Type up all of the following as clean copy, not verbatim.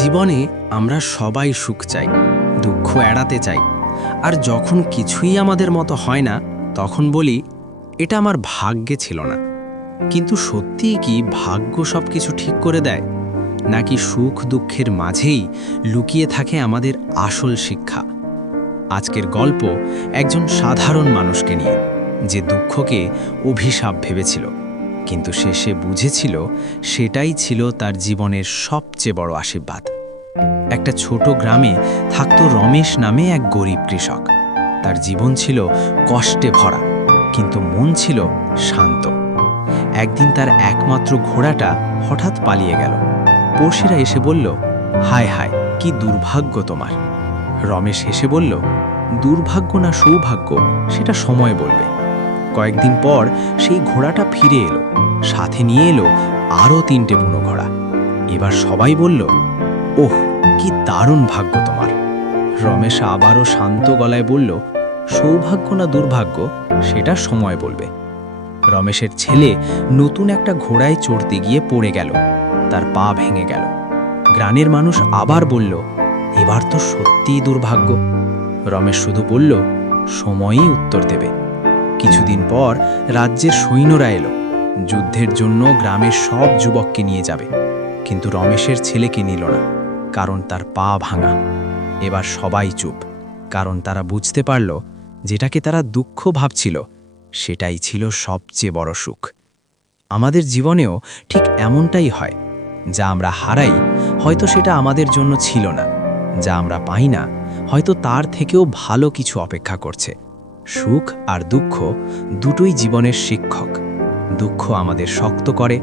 জীবনে আমরা সবাই সুখ চাই, দুঃখ এড়াতে চাই। আর যখন কিছুই আমাদের মতো হয় না, তখন বলি এটা আমার ভাগ্যে ছিল না। কিন্তু সত্যিই কি ভাগ্য সব কিছু ঠিক করে দেয়, নাকি সুখ দুঃখের মাঝেই লুকিয়ে থাকে আমাদের আসল শিক্ষা? আজকের গল্প একজন সাধারণ মানুষকে নিয়ে, যে দুঃখকে অভিশাপ ভেবেছিল, কিন্তু শেষে বুঝেছিল সেটাই ছিল তার জীবনের সবচেয়ে বড় আশীর্বাদ। একটা ছোট গ্রামে থাকতো রমেশ নামে এক গরিব কৃষক। তার জীবন ছিল কষ্টে ভরা, কিন্তু মন ছিল শান্ত। একদিন তার একমাত্র ঘোড়াটা হঠাৎ পালিয়ে গেল। পড়শিরা এসে বলল, হায় হায়, কি দুর্ভাগ্য তোমার। রমেশ হেসে বলল, দুর্ভাগ্য না সৌভাগ্য সেটা সময় বলবে। কয়েকদিন পর সেই ঘোড়াটা ফিরে এলো, সাথে নিয়ে এলো আরও 3টে বুনো ঘোড়া। এবার সবাই বলল, ওহ, কি দারুণ ভাগ্য তোমার। রমেশ আবারও শান্ত গলায় বলল, সৌভাগ্য না দুর্ভাগ্য সেটা সময় বলবে। রমেশের ছেলে নতুন একটা ঘোড়ায় চড়তে গিয়ে পড়ে গেল, তার পা ভেঙে গেল। গ্রামের মানুষ আবার বলল, এবার তো সত্যিই দুর্ভাগ্য। রমেশ শুধু বলল, সময়ই উত্তর দেবে। কিছুদিন পর রাজ্যের সৈন্যরা এলো, যুদ্ধের জন্য গ্রামের সব যুবককে নিয়ে যাবে। কিন্তু রমেশের ছেলেকে নিল না, কারণ তার পা ভাঙা। এবার সবাই চুপ, কারণ তারা বুঝতে পারল যেটাকে তারা দুঃখ ভাবছিল সেটাই ছিল সবচেয়ে বড় সুখ। আমাদের জীবনেও ঠিক এমনটাই হয়। যা আমরা হারাই হয়তো সেটা আমাদের জন্য ছিল না, যা আমরা পাই না হয়তো তার থেকেও ভালো কিছু অপেক্ষা করছে। সুখ আর দুঃখ দুটোই জীবনের শিক্ষক। দুঃখ আমাদের শক্ত করে,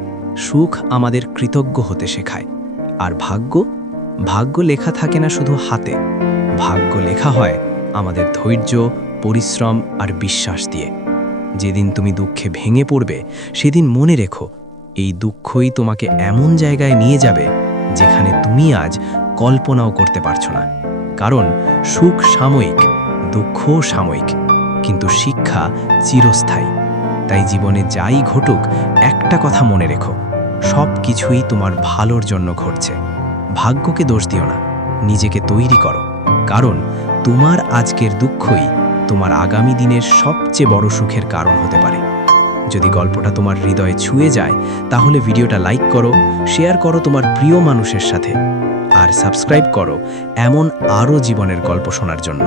সুখ আমাদের কৃতজ্ঞ হতে শেখায়। আর ভাগ্য লেখা থাকে না শুধু হাতে, ভাগ্য লেখা হয় আমাদের ধৈর্য, পরিশ্রম আর বিশ্বাস দিয়ে। যেদিন তুমি দুঃখে ভেঙে পড়বে, সেদিন মনে রেখো, এই দুঃখই তোমাকে এমন জায়গায় নিয়ে যাবে যেখানে তুমি আজ কল্পনাও করতে পারছো না। কারণ সুখ সাময়িক, দুঃখও সাময়িক, কিন্তু শিক্ষা চিরস্থায়ী। তাই জীবনে যাই ঘটুক, একটা কথা মনে রেখো, সব কিছুই তোমার ভালোর জন্য ঘটছে। ভাগ্যকে দোষ দিও না, নিজেকে তৈরি করো, কারণ তোমার আজকের দুঃখই তোমার আগামী দিনের সবচেয়ে বড় সুখের কারণ হতে পারে। যদি গল্পটা তোমার হৃদয়ে ছুঁয়ে যায়, তাহলে ভিডিওটা লাইক করো, শেয়ার করো তোমার প্রিয় মানুষের সাথে, আর সাবস্ক্রাইব করো এমন আরও জীবনের গল্প শোনার জন্য।